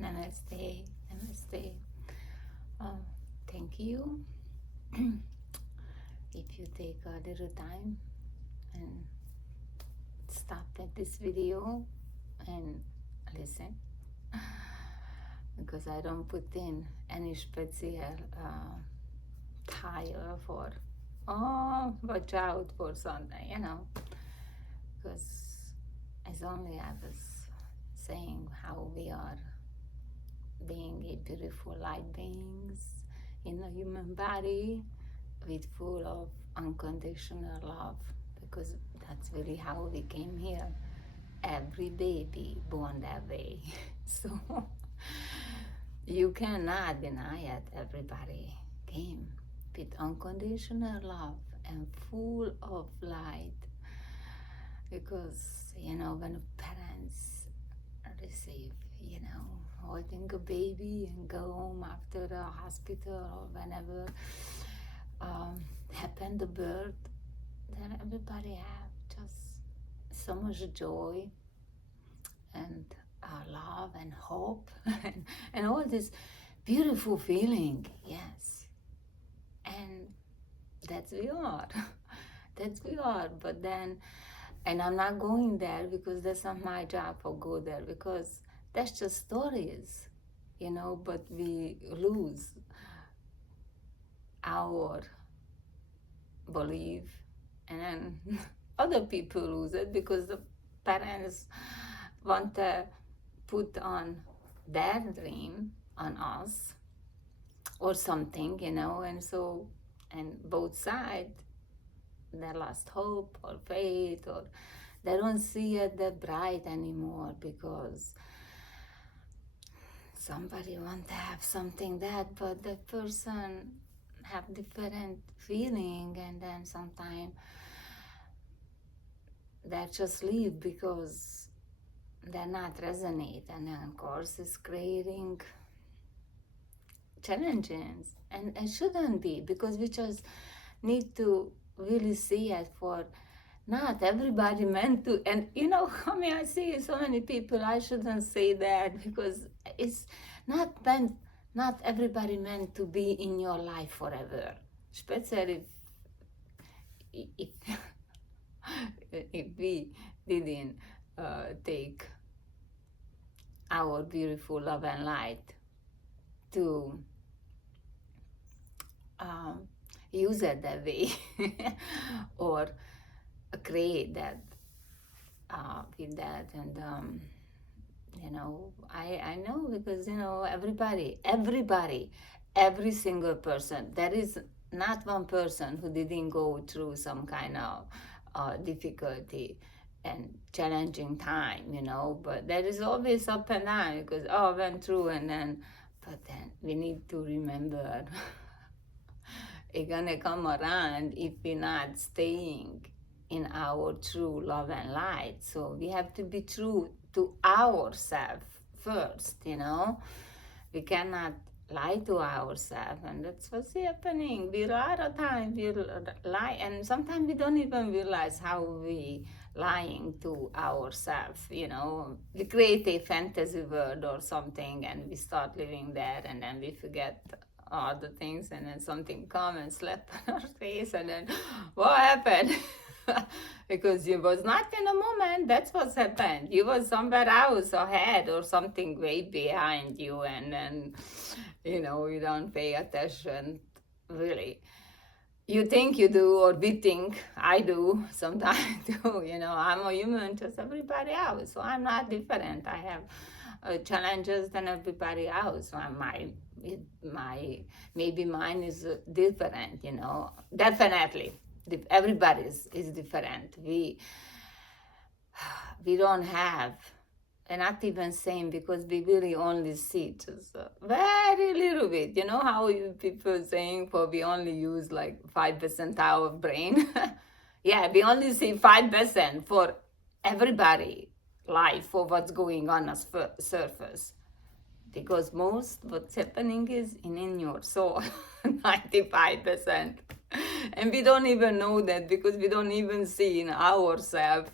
Namaste, namaste. Uh, Thank you. If you take a little time and stop at this video and listen, because I don't put in any special tire for, oh, watch out for something, because as only I was saying how we are being a beautiful light beings in a human body with full of unconditional love, because that's really how we came here. Every baby born that way. So you cannot deny it. Everybody came with unconditional love and full of light, because when parents receive, holding a baby and go home after the hospital or whenever happened the birth, then everybody have just so much joy and love and hope and all this beautiful feeling. Yes, and that's we are. That's we are. But then, and I'm not going there because that's not my job to go there, because that's just stories, but we lose our belief, and then other people lose it because the parents want to put on their dream on us or something, and so, and both sides, they lost hope or faith, or they don't see it that bright anymore because somebody want to have something that, but the person have different feeling, and then sometimes they just leave because they're not resonate, and then of course it's creating challenges, and it shouldn't be, because we just need to really see it for not everybody meant to. And I see so many people, I shouldn't say that, because it's not everybody meant to be in your life forever, especially if if we didn't take our beautiful love and light to use it that way or create that with that. And I know, because everybody, every single person, there is not one person who didn't go through some kind of difficulty and challenging time, but there is always up and down, because I went through, and then, but then we need to remember it's gonna come around if we're not staying in our true love and light. So we have to be true to ourselves first, We cannot lie to ourselves, and that's what's happening. We a lot of time we lie, and sometimes we don't even realize how we lying to ourselves. We create a fantasy world or something, and we start living there, and then we forget all the things, and then something come and slap on our face, and then what happened? Because you was not in the moment. That's what's happened. You was somewhere else ahead, or something way behind you, and then you don't pay attention really. You think you do, or we think, I do sometimes too. I'm a human, just everybody else, so I'm not different. I have challenges than everybody else. So my maybe mine is different. Definitely everybody is different. We don't have, and not even same, because we really only see just very little bit. How you people saying for we only use like 5% our brain. Yeah, we only see 5% for everybody life, for what's going on as surface, because most what's happening is in your soul. 95%. And we don't even know that, because we don't even see in ourselves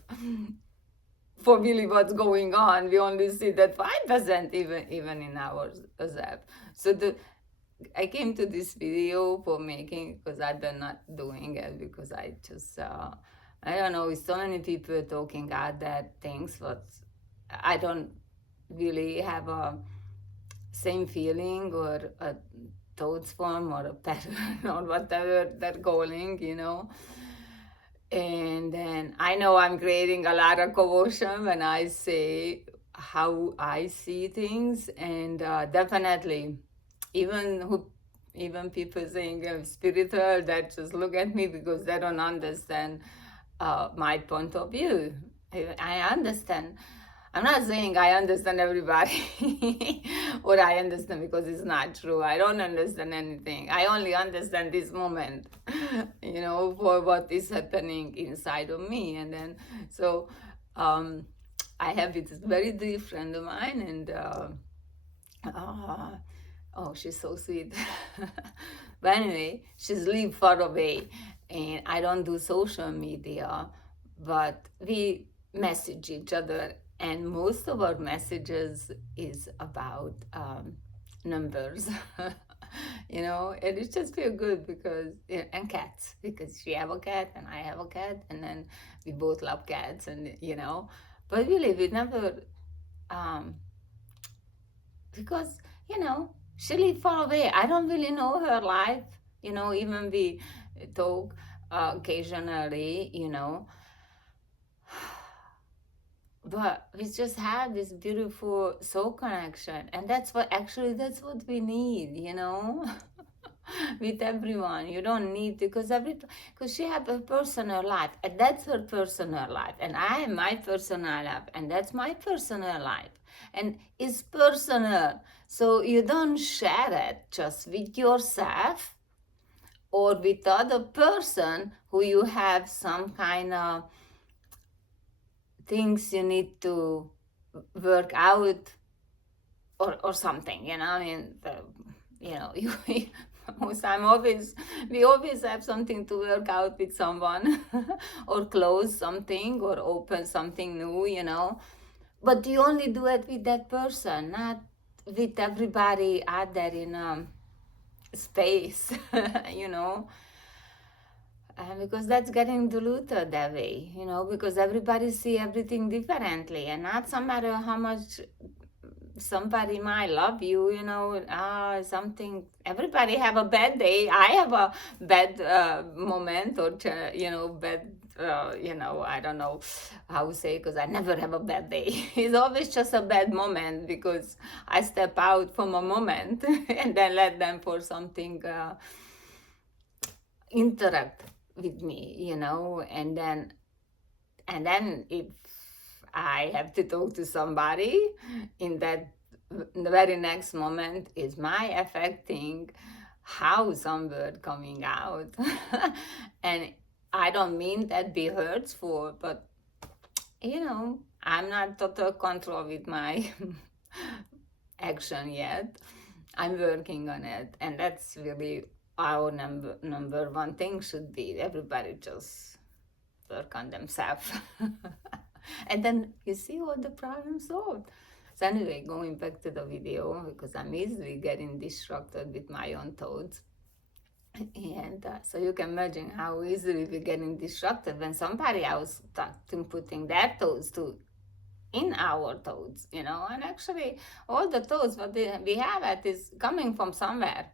for really what's going on. We only see that 5% even in our Zap. So I came to this video for making, because I've been not doing it because I just I don't know, with so many people talking out that things, but I don't really have a same feeling or a thoughts form or a pattern or whatever they're calling, And then I know I'm creating a lot of commotion when I say how I see things, and definitely, even people saying I'm spiritual, that just look at me because they don't understand my point of view. I understand. I'm not saying I understand everybody or I understand, because it's not true. I don't understand anything. I only understand this moment, for what is happening inside of me. And then, so I have this very dear friend of mine, and oh, she's so sweet. But anyway, she's live far away, and I don't do social media, but we message each other, and most of our messages is about numbers. And it just feel good because, and cats, because she have a cat and I have a cat, and then we both love cats, and but really we never, um, because she live far away. I don't really know her life. Even we talk occasionally. But we just have this beautiful soul connection, and that's what we need. With everyone. You don't need, because she have a personal life, and that's her personal life, and I have my personal life, and that's my personal life, and it's personal. So you don't share it just with yourself or with other person who you have some kind of things you need to work out, or something. I mean, you most time we always have something to work out with someone, or close something, or open something new. But you only do it with that person, not with everybody out there in space. you know because that's getting diluted that way, because everybody see everything differently, and not some matter how much somebody might love you, something. Everybody have a bad day. I have a bad moment, or bad. I don't know how to say, because I never have a bad day. It's always just a bad moment, because I step out from a moment and then let them for something interact with me, and then if I have to talk to somebody in that the very next moment, is my affecting how some word coming out. And I don't mean that be hurtful, but I'm not total control with my action yet. I'm working on it, and that's really our number one thing should be. Everybody just work on themselves. And then you see all the problems solved. So anyway, going back to the video, because I'm easily getting distracted with my own thoughts. And so you can imagine how easily we're getting distracted when somebody else starting putting their thoughts in our thoughts, and actually all the thoughts what we have at is coming from somewhere,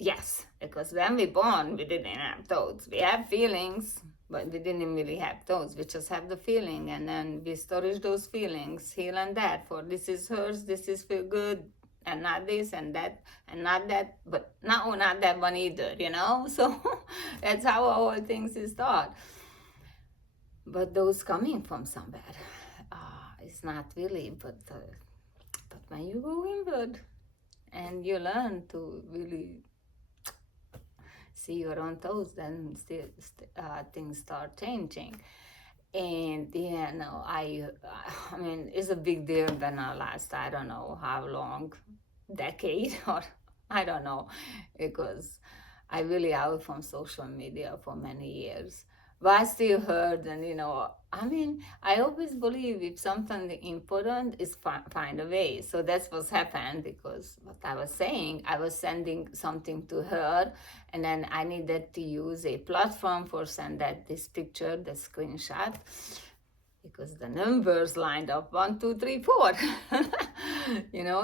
Yes, because when we born, we didn't have thoughts. We have feelings, but we didn't really have thoughts. We just have the feeling, and then we storage those feelings, here and that. For this is hers, this is feel good, and not this and that, and not that, but not that one either, So that's how all things is thought. But those coming from somewhere, it's not really. But when you go inward, and you learn to really see your own toes, then things start changing. And I mean, it's a big deal gonna last, I don't know how long, decade, or I don't know, because I really out from social media for many years. why still hurt? And I mean, I always believe if something important is find a way. So that's what's happened, because what I was saying, I was sending something to her, and then I needed to use a platform for send that this picture, the screenshot, because the numbers lined up 1, 2, 3, 4.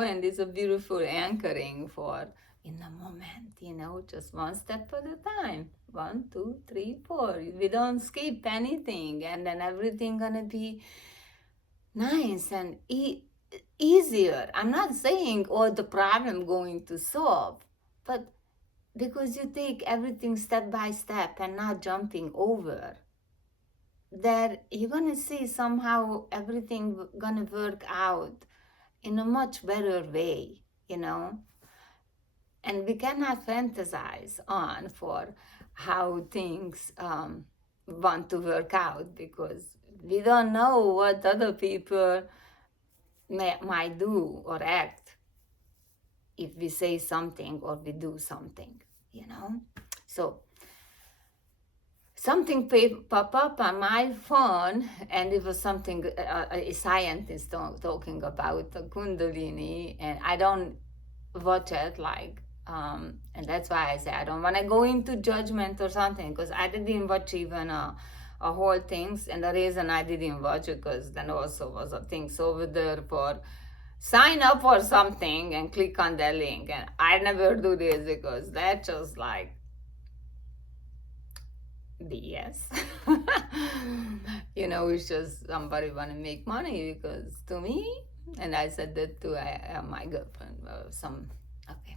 And it's a beautiful anchoring for in the moment, just one step at a time. 1, 2, 3, 4. We don't skip anything, and then everything gonna be nice and easier. I'm not saying all the problem going to solve, but because you take everything step by step and not jumping over, that you're gonna see somehow everything gonna work out in a much better way, you know. And we cannot fantasize on for how things want to work out, because we don't know what other people might do or act if we say something or we do something, So something pop up on my phone, and it was something a scientist talking about the Kundalini, and I don't watch it and that's why I say I don't want to go into judgment or something, because I didn't watch even a whole things, and the reason I didn't watch it because then also was a things over there for sign up for something and click on the link, and I never do this because that's just like BS. It's just somebody want to make money, because to me, and I said that to my girlfriend, okay,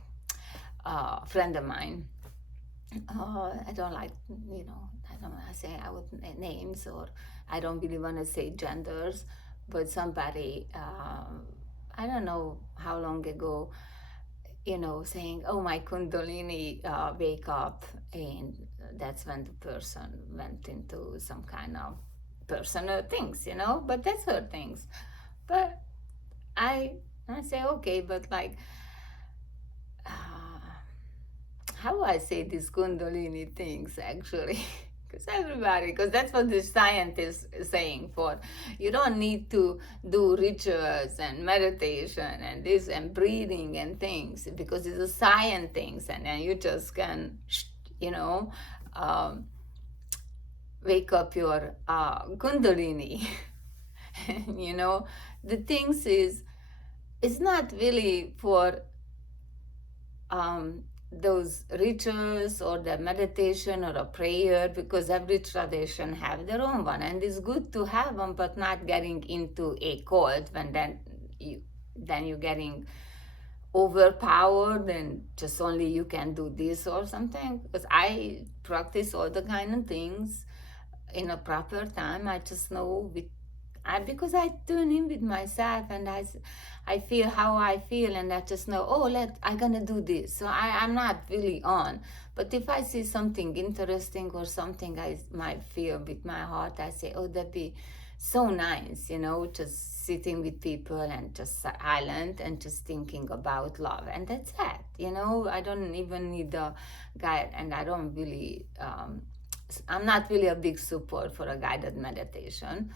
friend of mine. I don't like, I don't want to say I would names, or I don't really want to say genders, but somebody, I don't know how long ago, saying, oh, my Kundalini wake up, and that's when the person went into some kind of personal things, but that's her things. But I say, okay, but like, how do I say these Kundalini things actually? Because that's what the scientists is saying for. You don't need to do rituals and meditation and this and breathing and things, because it's a science things, and then you just can, wake up your Kundalini. The things is, it's not really for those rituals or the meditation or a prayer, because every tradition have their own one, and it's good to have them, but not getting into a cult when you're getting overpowered and just only you can do this or something. Because I practice all the kind of things in a proper time. I just know because I tune in with myself, and I feel how I feel, and I just know, I'm gonna do this. So I'm not really on. But if I see something interesting or something I might feel with my heart, I say, that'd be so nice, just sitting with people and just silent and just thinking about love. And that's it, I don't even need a guide, and I don't really, I'm not really a big support for a guided meditation.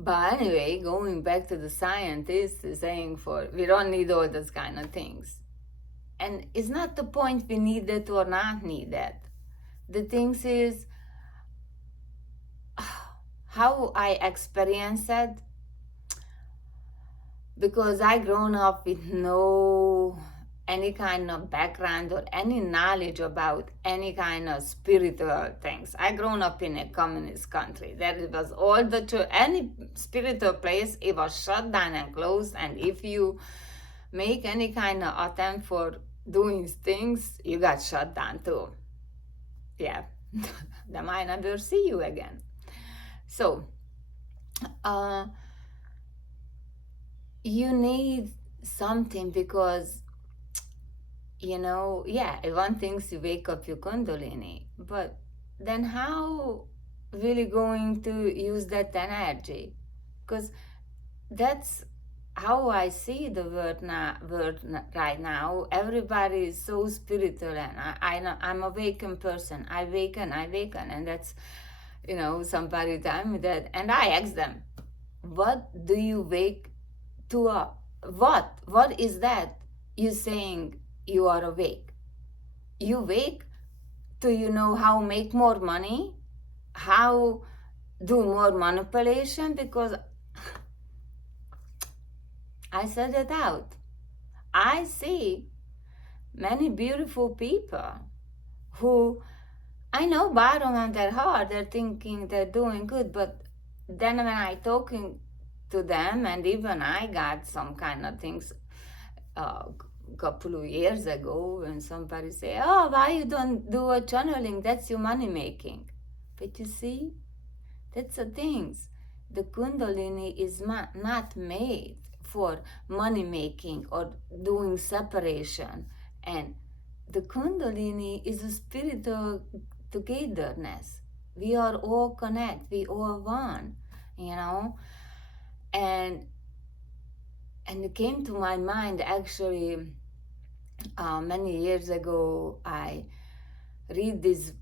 But anyway, going back to the scientists saying we don't need all those kind of things. And it's not the point we need it or not need it. The things is how I experience it, because I grown up with no any kind of background or any knowledge about any kind of spiritual things. I grown up in a communist country. There was all any spiritual place, it was shut down and closed. And if you make any kind of attempt for doing things, you got shut down too. Yeah, they might never see you again. So, you need something, because one thing is you wake up your Kundalini, but then how really going to use that energy? Because that's how I see the world right now. Everybody is so spiritual, and I'm a awakened person. I awaken, and that's somebody tell me that, and I ask them, what do you wake to up? What is that you saying you are awake? You wake to how make more money, how do more manipulation, because I said it out. I see many beautiful people who I know bottom of their heart they're thinking they're doing good, but then when I talking to them, and even I got some kind of things a couple of years ago when somebody say, oh, why you don't do a channeling? That's your money making. But you see, that's the things. The Kundalini is not made for money making or doing separation. And the Kundalini is a spiritual togetherness. We are all connect. We all one, And it came to my mind actually many years ago. I read this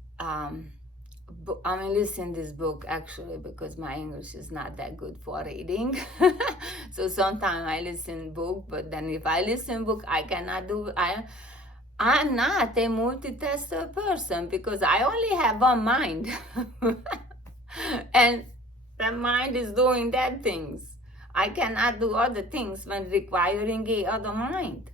listen this book actually because my English is not that good for reading. So sometimes I listen book, but then if I listen book, I cannot do. I'm not a multitasker person because I only have one mind, and the mind is doing that things. I cannot do other things when requiring a other mind,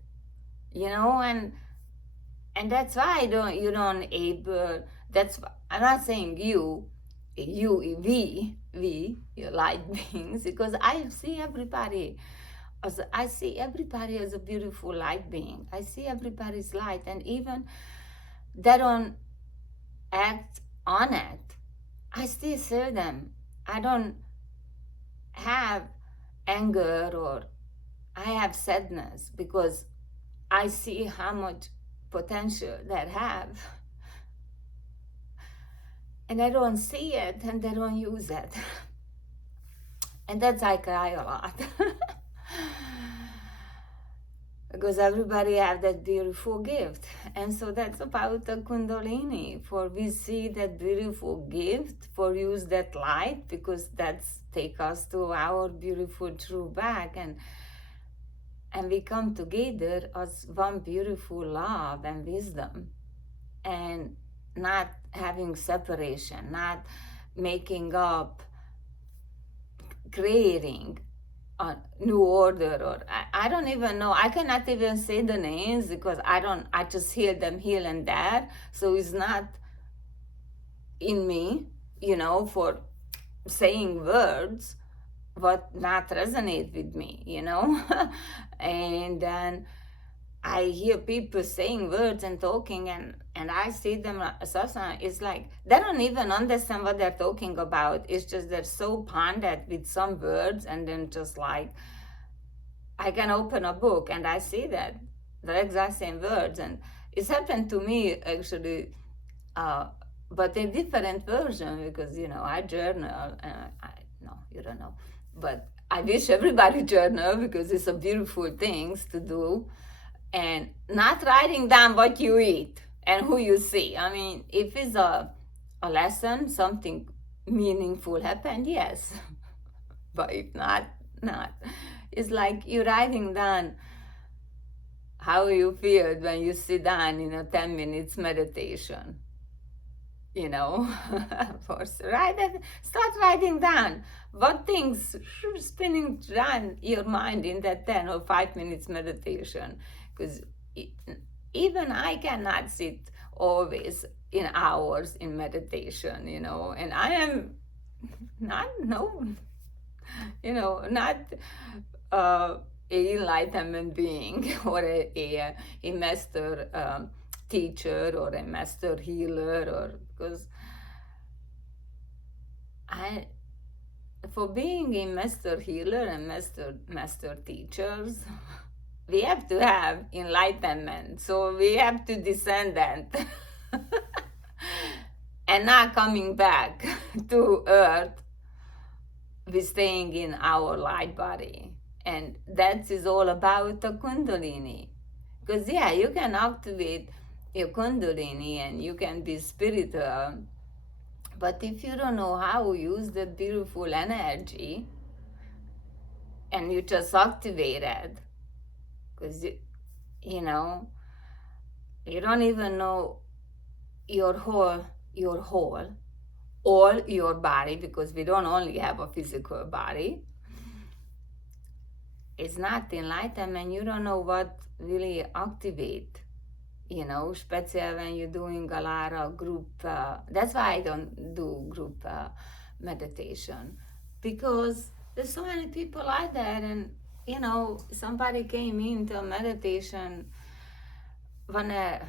and that's why you don't able. That's I'm not saying we light beings, because I see everybody as a beautiful light being. I see everybody's light, and even they don't act on it, I still see them. I don't have anger or I have sadness because I see how much potential they have. And I don't see it and they don't use it. And that's I cry a lot. Because everybody have that beautiful gift. And so that's about the Kundalini. For we see that beautiful gift, for use that light, because that's take us to our beautiful true back. And we come together as one beautiful love and wisdom. And not having separation, not making up, creating a new order, or I don't even know. I cannot even say the names because I just hear them here and there. So it's not in me, for saying words what not resonate with me, And then I hear people saying words and talking, and I see them, it's like they don't even understand what they're talking about. It's just they're so pondered with some words, and then just like I can open a book and I see that the exact same words, and it's happened to me actually, but a different version because I journal, and no, you don't know, but I wish everybody journal because it's a beautiful things to do. And not writing down what you eat and who you see. I mean, if it's a lesson, something meaningful happened, yes. But if not. It's like you're writing down how you feel when you sit down in a 10 minutes meditation. Start writing down what things spinning around your mind in that 10 or 5 minutes meditation. Because even I cannot sit always in hours in meditation, and I am not a enlightenment being or a master teacher or a master healer, or because for being a master healer and master teachers, we have to have enlightenment. So we have to descend that and not coming back to earth. We're staying in our light body. And that is all about the Kundalini. Because you can activate your Kundalini and you can be spiritual, But if you don't know how to use that beautiful energy, and you just activate it, because you know, you don't even know your whole all your body, because we don't only have a physical body. It's not enlightenment. You don't know what really activate, especially when you're doing a lot of group. That's why I don't do group meditation, because there's so many people out there, and somebody came into meditation wanna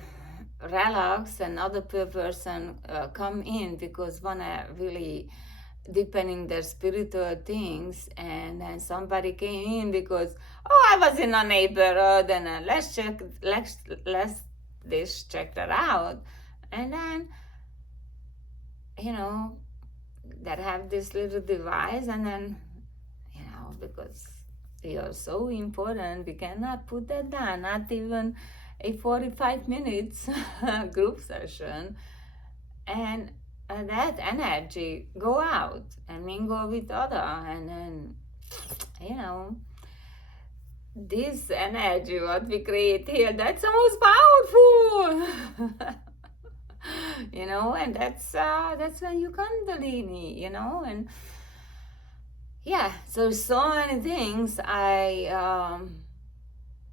relax, and other person come in because wanna really deepening their spiritual things, and then somebody came in because, oh, I was in a neighborhood, and let's check that out. And then that have this little device, and then because you're so important, we cannot put that down, not even a 45 minutes group session, and that energy go out and mingle with other, and then this energy what we create here, that's the most powerful. And that's when you Kundalini, and yeah, so many things I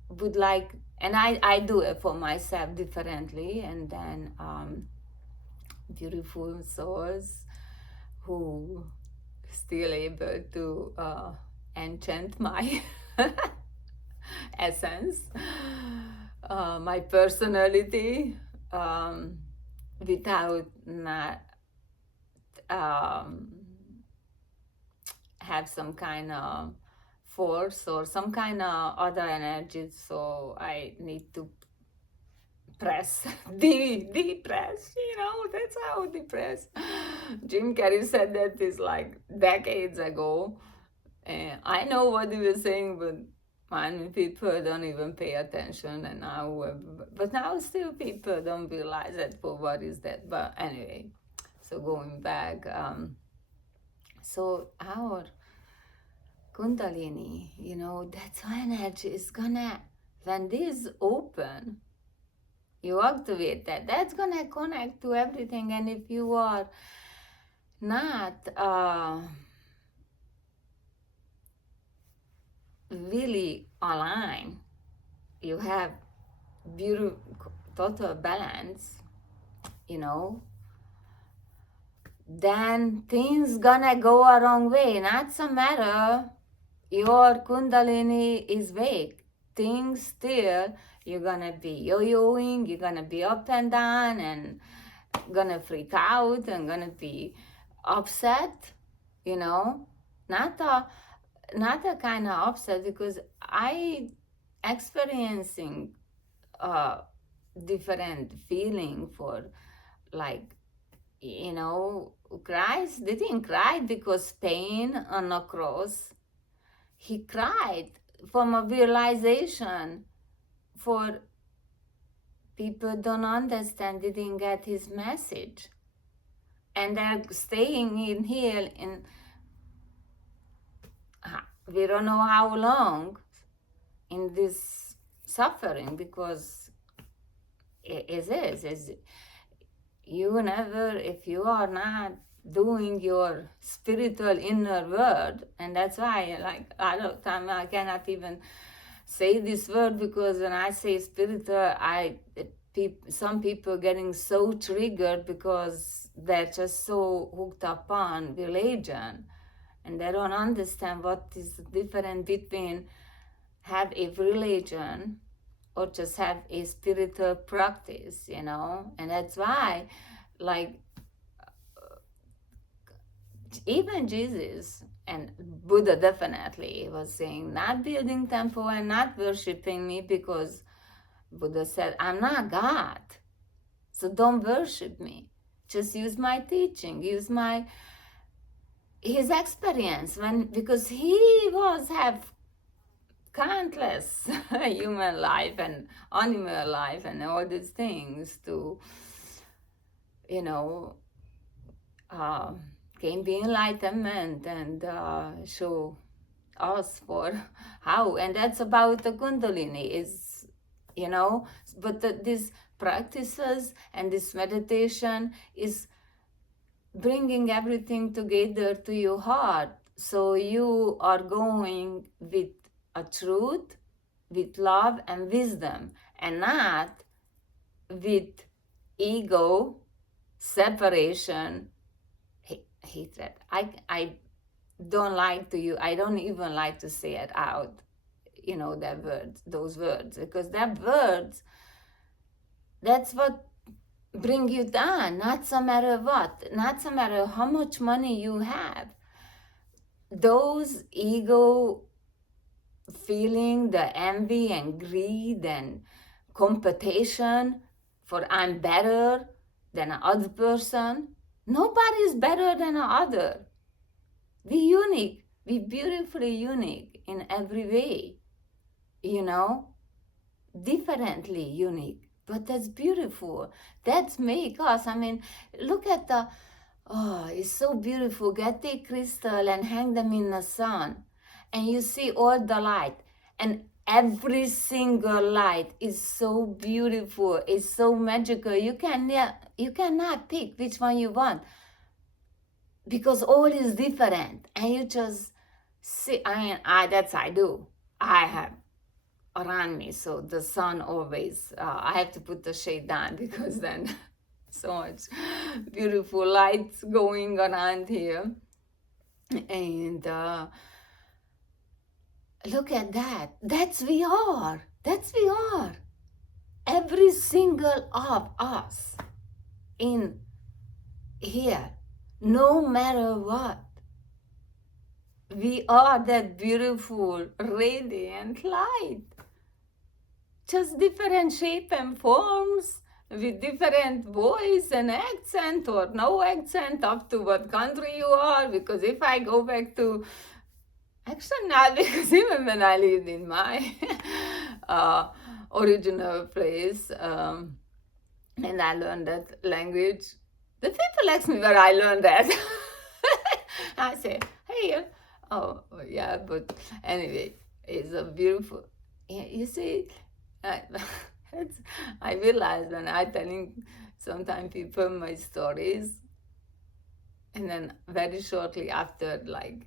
would like, and I do it for myself differently, and then beautiful souls who still able to enchant my essence, my personality, without not have some kind of force or some kind of other energy. So I need to press, depress, that's how depress. Jim Carrey said that is like decades ago. And I know what he was saying, but many people don't even pay attention. And now, but now still people don't realize that, for what is that? But anyway, so going back, so our Kundalini, that's how energy is gonna, when this open, you activate that, that's gonna connect to everything. And if you are not really aligned, you have beautiful total balance, then things gonna go a wrong way. Not some matter your Kundalini is weak, things still, you're gonna be yo-yoing, you're gonna be up and down, and gonna freak out, and gonna be upset, not a kind of upset, because I experiencing different feeling for, like, Christ didn't cry because pain on the cross. He cried from a realization for people don't understand, didn't get his message. And they're staying in here in, we don't know how long, in this suffering, because it is you never, if you are not doing your spiritual inner word. And that's why, like, a lot of time I cannot even say this word, because when I say spiritual, some people getting so triggered because they're just so hooked up on religion, and they don't understand what is the difference between have a religion or just have a spiritual practice, and that's why, like, even Jesus and Buddha definitely was saying, not building temple and not worshiping me, because Buddha said, I'm not God, so don't worship me. Just use my teaching, use his experience, because he have countless human life and animal life and all these things to, uh, can be enlightenment and show us for how. And that's about the Kundalini is, but these practices and this meditation is bringing everything together to your heart. So you are going with a truth, with love and wisdom, and not with ego, separation, hatred. I don't like to use, I don't even like to say it out, that words, those words, because that words, that's what bring you down, not so matter what, not so matter how much money you have. Those ego feeling, the envy and greed and competition for I'm better than another person. Nobody is better than another. We unique, we beautifully unique in every way, differently unique. But that's beautiful. That's make us. I mean, look at it's so beautiful. Get the crystal and hang them in the sun, and you see all the light. And every single light is so beautiful. It's so magical. You cannot pick which one you want because all is different, and you just see. I do. I have around me, so the sun always. I have to put the shade down because then so much beautiful lights going around here, and look at that. That's we are. That's we are. Every single of us in here, no matter what. We are that beautiful, radiant light. Just different shape and forms with different voice and accent or no accent up to what country you are. Because if I go back to, actually not, because even when I lived in my original place and I learned that language, the people ask me where I learned that. I say, hey, oh yeah, but anyway, it's a beautiful, you see, I realize when I'm telling sometimes people my stories, and then very shortly after, like,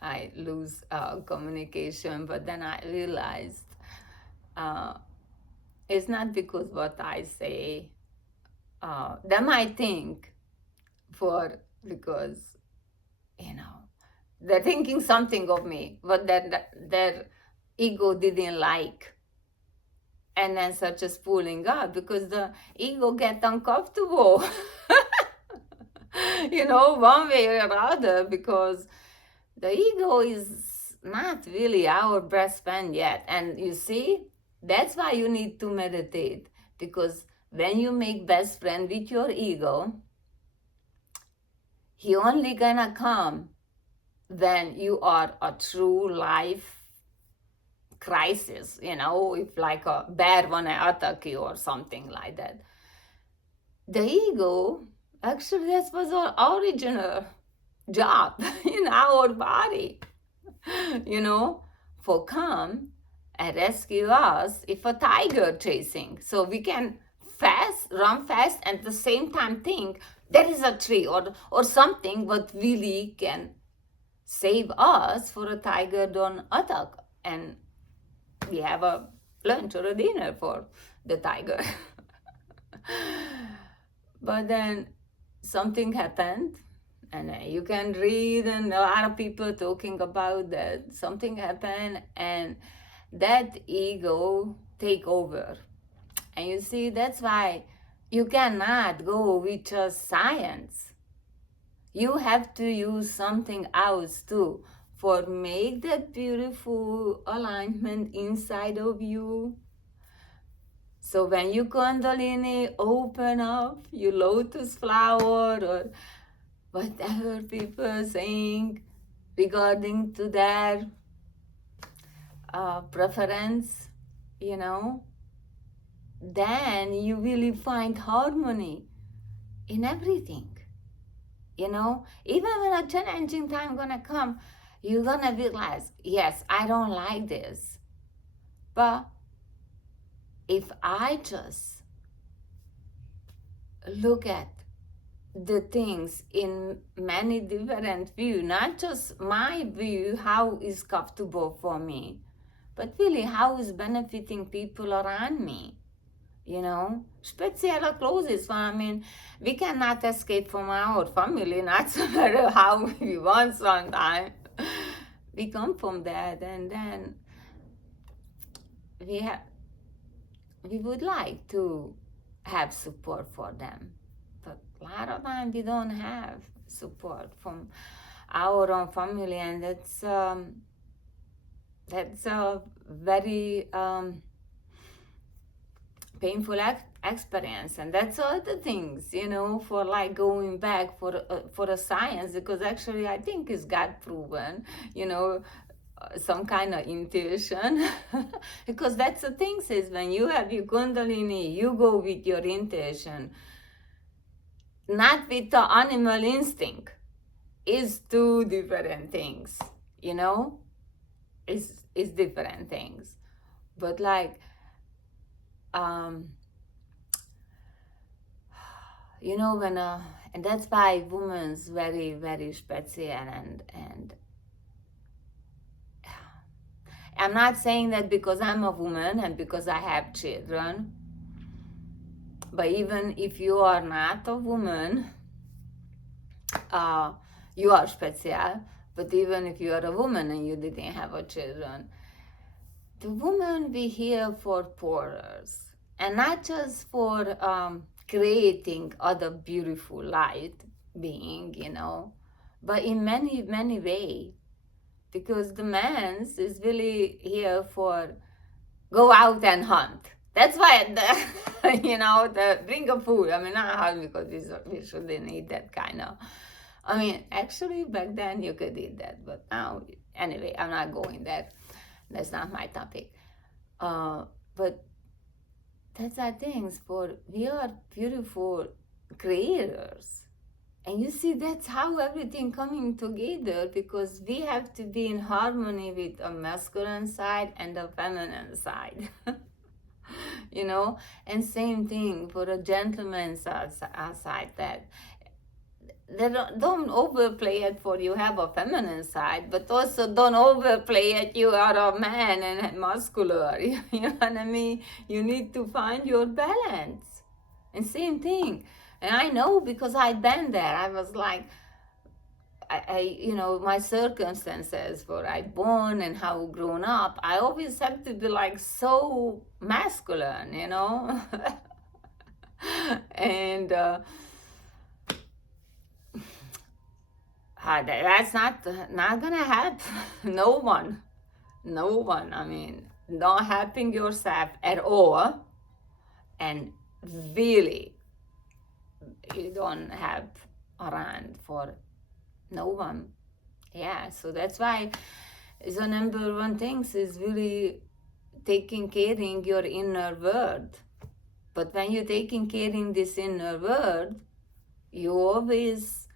I lose communication, but then I realized it's not because what I say, they might think because, they're thinking something of me, but their ego didn't like. And then such as pulling up because the ego get uncomfortable, one way or other, because the ego is not really our best friend yet. And you see, that's why you need to meditate, because when you make best friend with your ego, he only gonna come when you are a true life crisis, if like a bear wanna attack you or something like that. The ego, actually, that was our original job in our body, for come and rescue us if a tiger chasing. So we can run fast, and at the same time think there is a tree or something what really can save us for a tiger don't attack. And we have a lunch or a dinner for the tiger. But then something happened, and you can read, and a lot of people talking about that. Something happened, and that ego take over. And you see, that's why you cannot go with just science. You have to use something else too for make that beautiful alignment inside of you. So when you Kundalini open up your lotus flower or whatever people are saying regarding to their preference, then you really find harmony in everything. you know. Even when a challenging time gonna come, you're gonna realize, yes, I don't like this. But if I just look at the things in many different views, not just my view, how is comfortable for me, but really how is benefiting people around me, you know, especially closest one. I mean, we cannot escape from our family, not no matter how we want sometimes. We come from that, and then we have, we would like to have support for them, but a lot of times we don't have support from our own family, and that's a very painful experience. And that's other things, you know, for like going back for a science, because actually I think it's God proven, you know, some kind of intuition. Because that's the thing, is when you have your kundalini, you go with your intuition, not with the animal instinct. Is two different things, you know. It's different things. But like you know, when and that's why women's very, very special. And I'm not saying that because I'm a woman and because I have children, but even if you are not a woman, you are special. But even if you are a woman and you didn't have a children, the woman be here for porters, and not just for creating other beautiful light being, you know, but in many, many ways. Because the man is really here for go out and hunt. That's why the, you know, the bring of food. I mean, not hunt because we shouldn't eat that kind of. I mean, actually back then you could eat that, but now, anyway, I'm not going there. That's not my topic. But that's our things, for we are beautiful creators. And you see, that's how everything coming together, because we have to be in harmony with a masculine side and a feminine side. You know, and same thing for a gentleman's side, that they don't overplay it for you have a feminine side, but also don't overplay it you are a man and muscular. You know what I mean? You need to find your balance. And same thing. And I know, because I've been there. I was like, I you know, my circumstances where I born and how grown up, I always have to be like so masculine, you know. And that's not gonna help no one. I mean, not helping yourself at all, and really you don't have around for no one. Yeah, so that's why the number one thing is really taking caring your inner world. But when you're taking caring this inner world, you always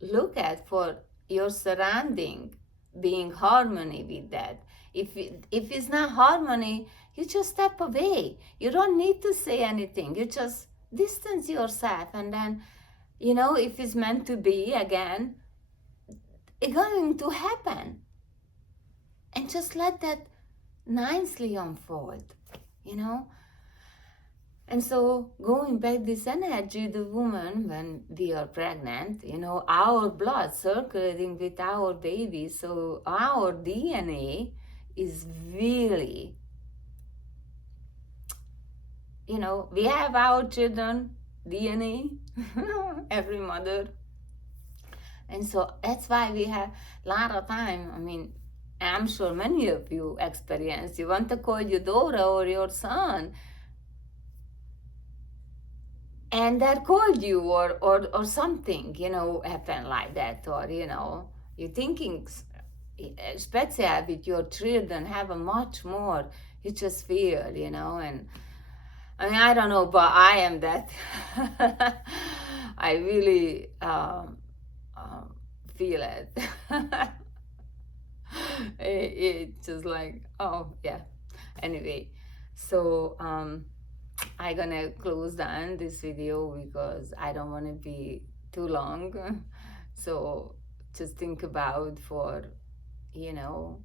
look at for your surrounding being harmony with that. If it's not harmony, you just step away. You don't need to say anything. You just distance yourself, and then, you know, if it's meant to be again, it's going to happen. And just let that nicely unfold, you know. And so going back this energy, the woman, when we are pregnant, you know, our blood circulating with our baby, so our DNA is really, you know, we have our children DNA, every mother. And so that's why we have a lot of time. I mean, I'm sure many of you experience, you want to call your daughter or your son, and that called you, or something, you know, happened like that, or, you know, you're thinking, especially with your children, have a much more, you just feel, you know. And I mean, I don't know, but I am that. I really feel it. It's just like, oh yeah. Anyway, so I'm gonna close down this video because I don't want to be too long. So just think about for, you know,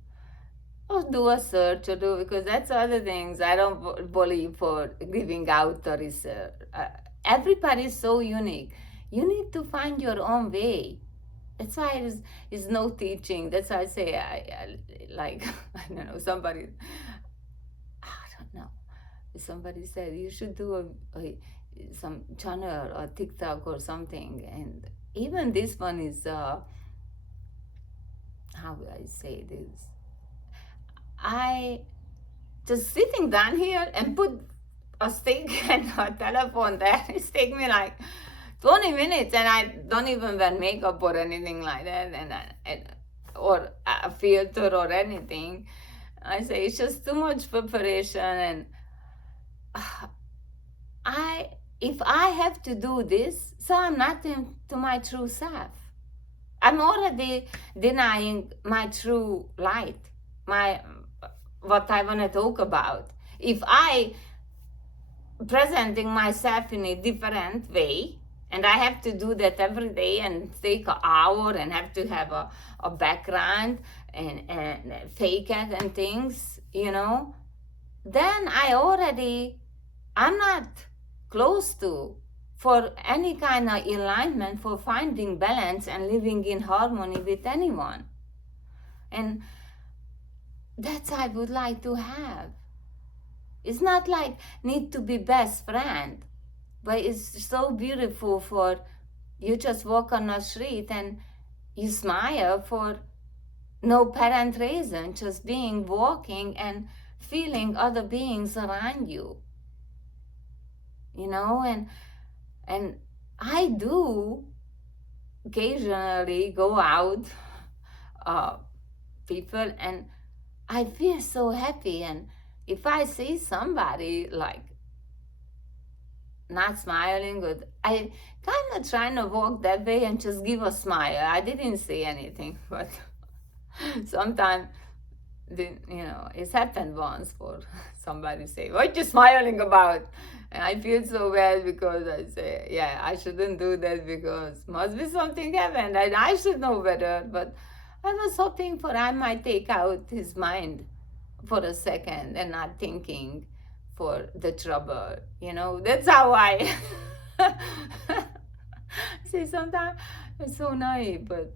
or do a search or do, because that's other things. I don't believe for giving out the research. Everybody is so unique. You need to find your own way. That's why it's no teaching. That's why I say I like I don't know, somebody, I don't know, somebody said you should do some channel or TikTok or something, and even this one is how do I say this? I just sitting down here and put a stick and a telephone there. It's take me like 20 minutes, and I don't even wear makeup or anything like that, and or a filter or anything. I say it's just too much preparation, and if I have to do this, so I'm not into my true self. I'm already denying my true light, my what I want to talk about. If I presenting myself in a different way, and I have to do that every day and take an hour and have to have a background and fake it and things, you know, then I'm not close to for any kind of alignment, for finding balance and living in harmony with anyone. And that's I would like to have. It's not like need to be best friend, but it's so beautiful for you just walk on the street and you smile for no apparent reason, just being walking and feeling other beings around you. You know, and I do occasionally go out people, and I feel so happy. And if I see somebody like not smiling, good, I kind of trying to walk that way and just give a smile. I didn't say anything, but sometimes, it's happened once for somebody say, "What you smiling about?" And I feel so bad because I say, "Yeah, I shouldn't do that because must be something happened and I should know better." But I was hoping for I might take out his mind for a second and not thinking for the trouble. That's how I see. Sometimes it's so naive, but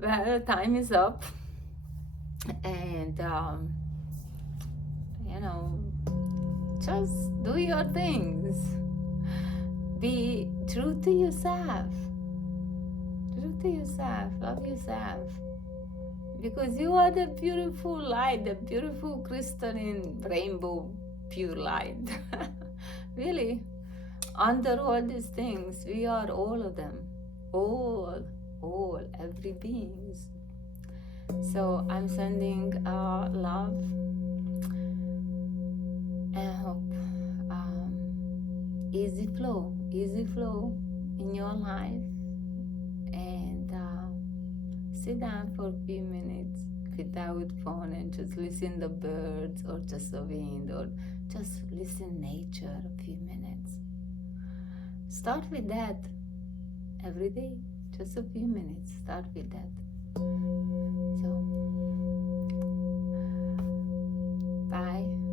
well, time is up, and just do your things. Be true to yourself. True to yourself. Love yourself. Because you are the beautiful light, the beautiful crystalline rainbow pure light. Really. Under all these things, we are all of them. All, every beings. So I'm sending love and hope. Easy flow in your life. And sit down for a few minutes without phone and just listen the birds or just the wind or just listen nature a few minutes. Start with that every day, just a few minutes. Start with that. So, bye.